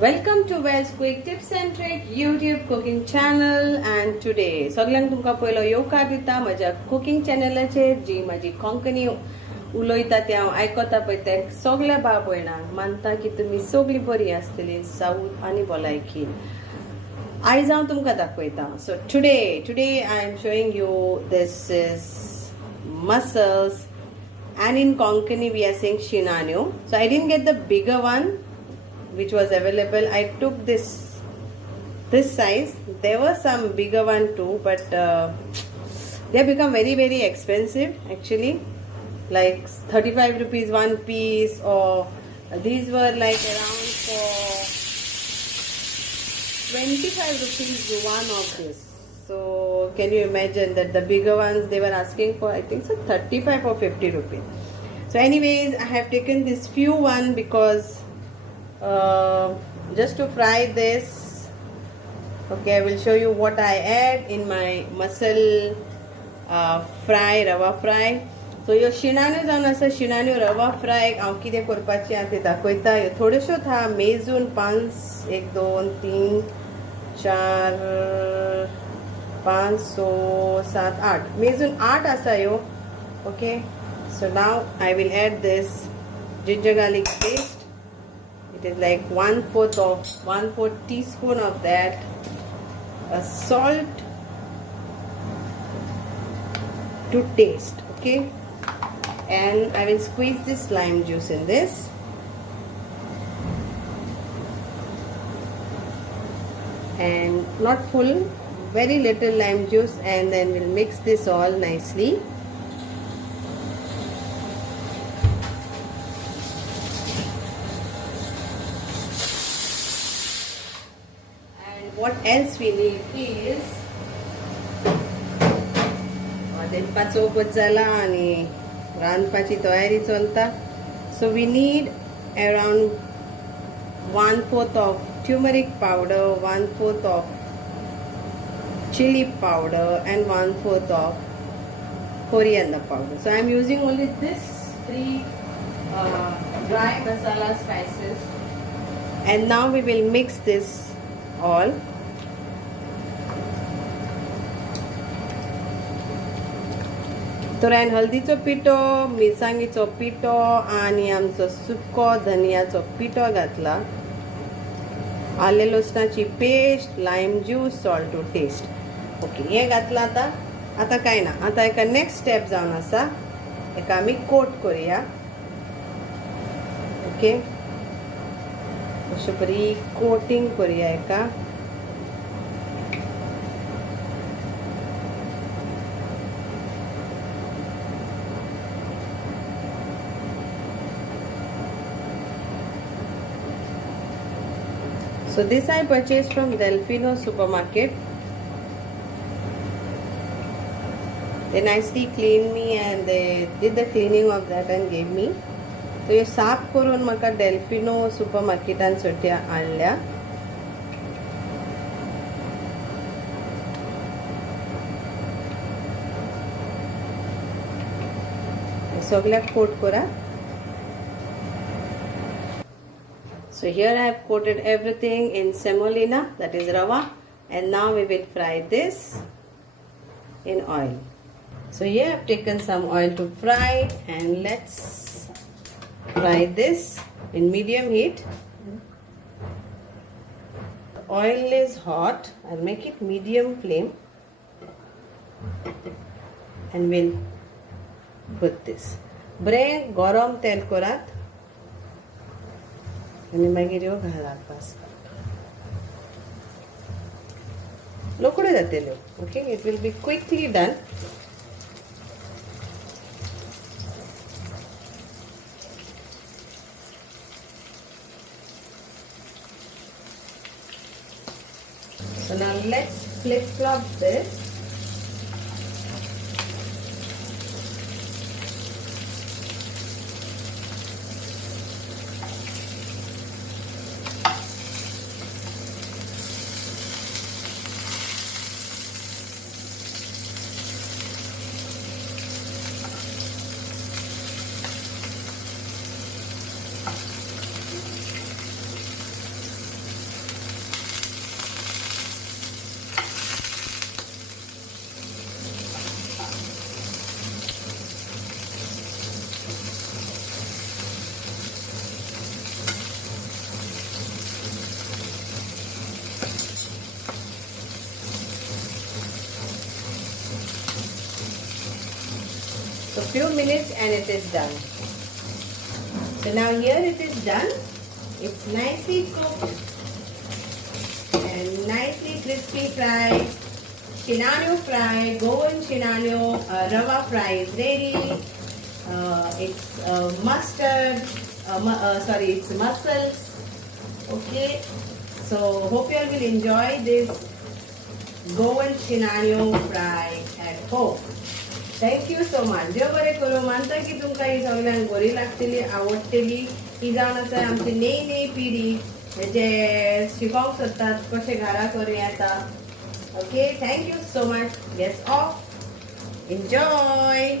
Welcome to Wells Quick Tips and Trick YouTube cooking channel and today सगळ्यांक तुमका पयलो येवकार दिता म्हज्या कुकिंग चॅनलाचेर जी म्हाजी कोंकणी उलयता ते हांव आयकता पळय ते सगळ्या भाव भयणांक मानता की तुमी सगळी बरी आसतली साऊथ आनी भलायकीन आयज हांव तुमकां दाखयता so today I am showing you this is mussels and in Konkani we are saying Shinanyo. So I didn't get the bigger one which was available. I took this size. There were some bigger one too, but they have become very expensive actually, like 35 rupees one piece, or these were like around for 25 rupees one of this. So can you imagine that the bigger ones they were asking for, I think so 35 or 50 rupees. So anyways, I have taken this few one because just to fry this. Okay, I will show you what I add in my mussel fry, rava fry. So your Shinanyo जावन आसा Shinanyo rava fry हांव कितें करपाचें हांव तें दाखयता. ह्यो थोड्योश्यो था मेजून 5 1 2 3 4 5 6 7 8 मेजून 8 आसा ह्यो. Okay, so now I will add this ginger garlic paste. It is like 1/4 teaspoon of that. Salt to taste. Okay, and I will squeeze this lime juice in this. And not full, very little lime juice, and then we'll mix this all nicely. And what else we need is दनपाचो वखद जाला आणि रांदपाची तयारी चलता. So we need around 1/4 of turmeric powder, 1/4 of chili powder, and 1/4 of coriander powder. So I am using only this 3 dry masala spices, and now we will mix this all. तर हांवें हळदीचो पिठो, मिरसांगेचो पिठो आनी आमचो सुको धनियाचो पिठो घातला. आले लसणाची paste, lime juice, salt to taste. Okay, हे घातलं आता काय ना. आता एका नेक्स्ट स्टेप जावन आसा, एका आमी कोट करूया. ओके, अशें बरी कोटिंग करूया एका. So this I purchased from Delfino supermarket. They nicely cleaned me and they did the cleaning of that and gave me. So हे साफ करून म्हाका Delfino supermarketan सोट्या आणल्या. सगळ्याक कोट करा. So here I have coated everything in semolina, that is rava, and now we will fry this in oil. So here I have taken some oil to fry, and let's fry this in medium heat. The oil is hot. I'll make it medium flame, and we'll put this. Bring garam tel korat. आणि मागीर ह्यो घालात बस लोकडे जातल्यो. Okay, it will be quickly done. So now let's flip flop this. few minutes and it is done. So now here it is done. It's nicely cooked and nicely crispy fried. Shinanyo fry, Goan Xinanio Rava fry is ready. It's mustard, it's mussels. Okay, so hope you all will enjoy this Goan Xinanyo fry at home. Thank you so much. देव बरे करूं. मानता की तुमकां ही सगळ्यांक बरी लागतली, आवडटली. ही जावन आसा आमची नई पिढी जे शिकोंक सोदतात कशें घरा करूं येता. Okay, thank you so much. Yes, off. Enjoy.